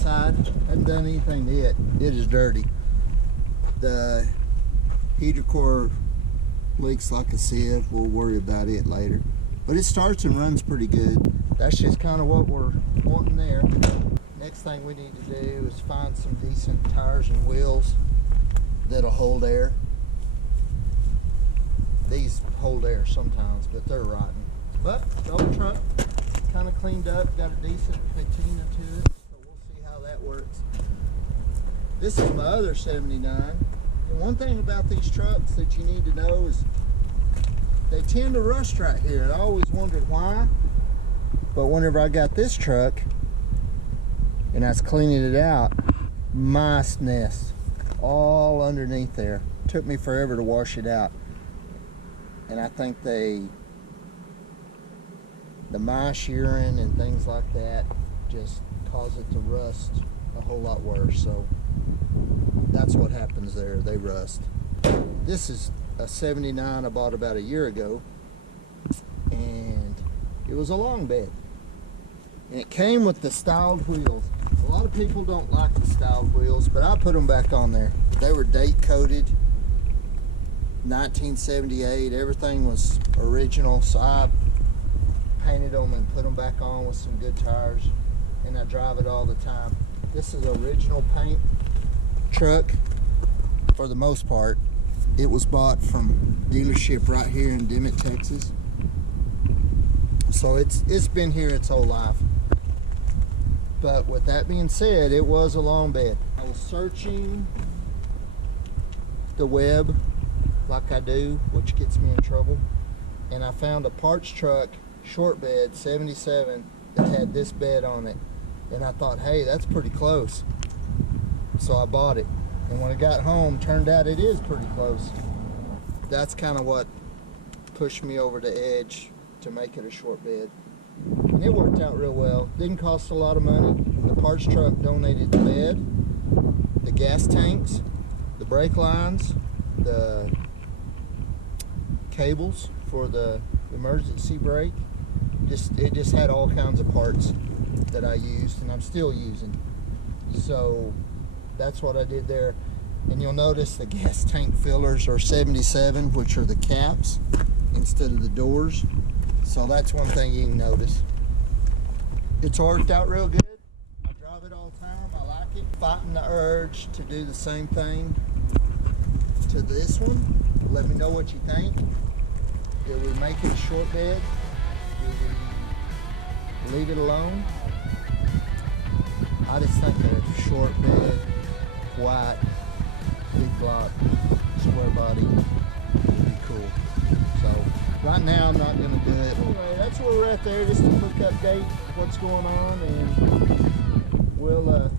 inside. Haven't done anything to it. It is dirty. The heater core leaks like a sieve. We'll worry about it later. But it starts and runs pretty good. That's just kind of what we're wanting there. Next thing we need to do is find some decent tires and wheels that'll hold air. These hold air sometimes, but they're rotten. But the old truck kind of cleaned up, got a decent patina to it, so we'll see how that works. This is my other 79. And one thing about these trucks that you need to know is they tend to rust right here. And I always wondered why, but whenever I got this truck and I was cleaning it out, mice nests all underneath there. Took me forever to wash it out. And I think the mice urine and things like that just cause it to rust a whole lot worse. So that's what happens there, they rust. This is a 79 I bought about a year ago, and it was a long bed. And it came with the styled wheels. A lot of people don't like the styled wheels, but I put them back on there. They were date coded, 1978, everything was original, so I painted them and put them back on with some good tires, and I drive it all the time. This is original paint truck for the most part. It was bought from dealership right here in Dimmitt, Texas. So it's been here its whole life. But with that being said, it was a long bed. I was searching the web like I do, which gets me in trouble, and I found a parts truck short bed 77 that had this bed on it, and I thought, hey, that's pretty close, so I bought it. And when I got home, turned out it is pretty close. That's kind of what pushed me over the edge to make it a short bed, and it worked out real well. Didn't cost a lot of money. The parts truck donated the bed, the gas tanks, the brake lines, the cables for the emergency brake. It just had all kinds of parts that I used and I'm still using. So that's what I did there. And you'll notice the gas tank fillers are 77, which are the caps instead of the doors. So that's one thing you can notice. It's worked out real good. I drive it all the time. I like it. Fighting the urge to do the same thing to this one. Let me know what you think. Did we make it a short bed? Did we leave it alone? I just think a short bed, white, big block, square body would be cool. So right now I'm not going to do it. Anyway, that's where we're at there, just a quick update what's going on, and we'll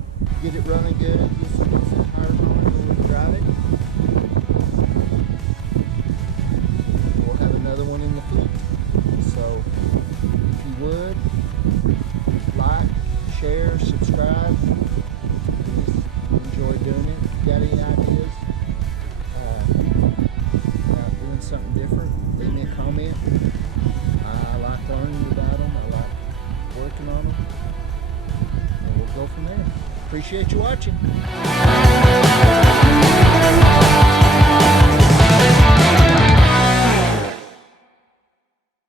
get it running good, get some tires on it, and we'll drive it. We'll have another one in the fleet. So if you would, like, share, subscribe. Enjoy doing it. If you got any ideas about doing something different, leave me a comment. I like learning about them. I like working on them. And we'll go from there. Appreciate you watching.